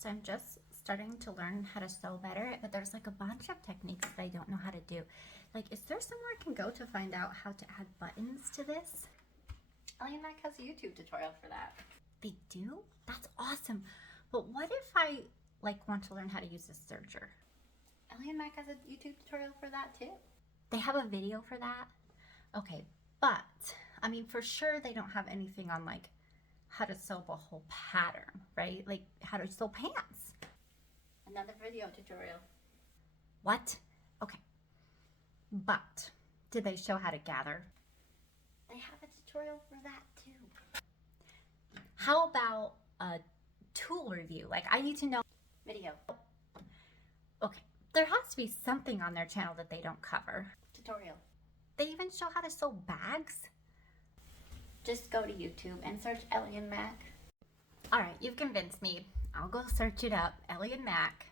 So I'm just starting to learn how to sew better, but there's like a bunch of techniques that I don't know how to do. Like, is there somewhere I can go to find out how to add buttons to this? Ellie and Mac has a YouTube tutorial for that. They do? That's awesome. But what if I want to learn how to use a serger? Ellie and Mac has a YouTube tutorial for that too. They have a video for that? Okay, but I mean, for sure they don't have anything on like how to sew a whole pattern, right? Like how to sew pants. Another video tutorial. What? Okay. But did they show how to gather? They have a tutorial for that too. How about a tool review? Like, I need to know video. Okay, there has to be something on their channel that they don't cover. Tutorial. They even show how to sew bags. Just go to YouTube and search Ellie and Mac. All right, you've convinced me. I'll go search it up, Ellie and Mac.